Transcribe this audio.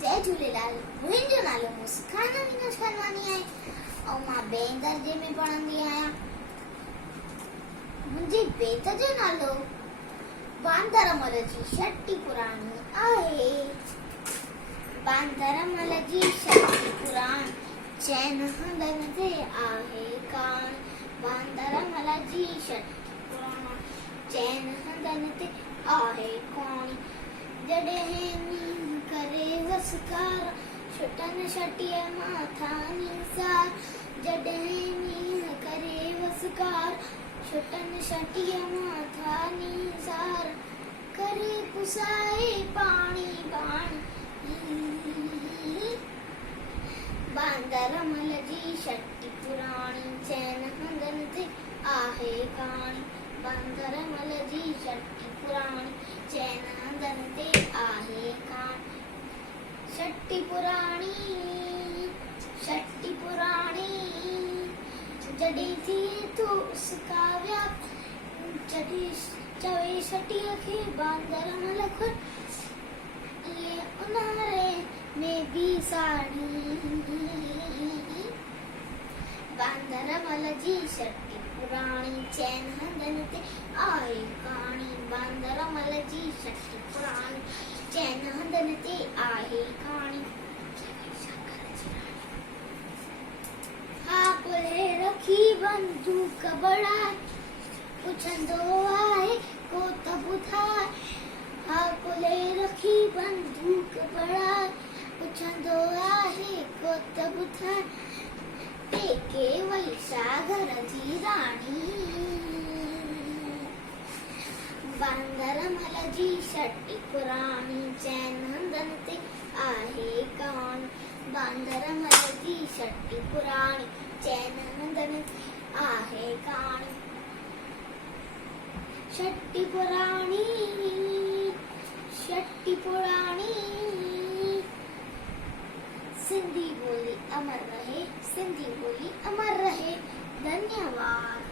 जय झूलेलाल। मुंहिंजो नालो मुस्कान अविनाश खनवानी आहे ऐं मां ॿिएं दर्जे में पढ़ंदी आहियां। मुंहिंजे बेत जो नालो बांदरमल जी छठी पुराणी आहे। बांदरमल जी छठी पुराण चैन हंधनि ते आहे कान। बांदरमल जी छठी पुराण चैन हंधनि ते आहे कान। जॾहिं मींहुं करे वसकार छुटनि छटीअ माथा निसार। जॾहिं मींहुं करे वसकार छुटनि छटीअ माथा निसार। करे पुसाए पाणी पाणी बांदरमल जी छठी पुराणी चैन हंधनि ते आहे काणी। बांदरमल जी छठी पुराणी चैन हंधनि ते आहे काणी। छठी पुराणी जॾहिं थिए थो उसकाव्या जॾहिं चवे छटीअ खे बांदरमल खुर उन्हारे में बि साड़ी। बांदरमल जी छठी पुराणी चैन हंधनि ते आहे काणी। बांदरमल जी छठी पुराणी चैन हंधनि ते आहे काणी। हा कोल्हे रखी बंदूक बढ़ाए पुछंदो आहे को त ॿुधाए। हा कोल्हे रखी बंदूक बढ़ाए पुछंदो आहे को त ॿुधाए। पेके वई सागर जी राणी। बांदरमल जी छठी पुराणी चैन हंधनि ते आहे कान। बांदरमल जी छठी पुराणी चैन हंधनि ते आहे कान। छठी पुराणी सिंधी बोली अमर रहे। सिंधी बोली अमर रहे। धन्यवाद।